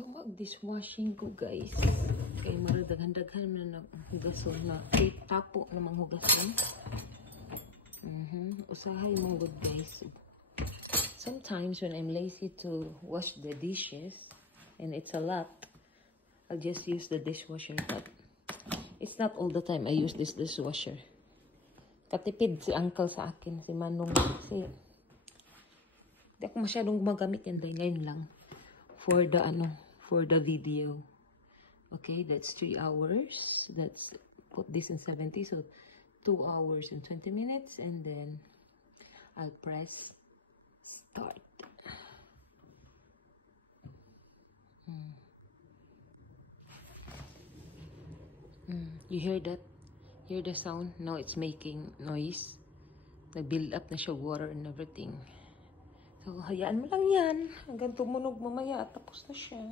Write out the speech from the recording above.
So, mag-dishwashing ko, guys. Kaya maradaghan-daghan na hugason na. Kay tapo na manghugason. Usahay mong good, guys. Sometimes when I'm lazy to wash the dishes, and it's a lot, I'll just use the dishwasher. But it's not all the time I use this dishwasher. Katipid si uncle sa akin, si Manong. Kasi, di ako masyadong gumagamit yan dahil ngayon lang. For the video. Okay, that's 3 hours. Let's put this in 70. So 2 hours and 20 minutes. And then I'll press start. You hear that? Hear the sound? Now it's making noise. Nag-build up na siya water and everything. So, hayaan mo lang yan. Hanggang tumunog mamaya at tapos na siya.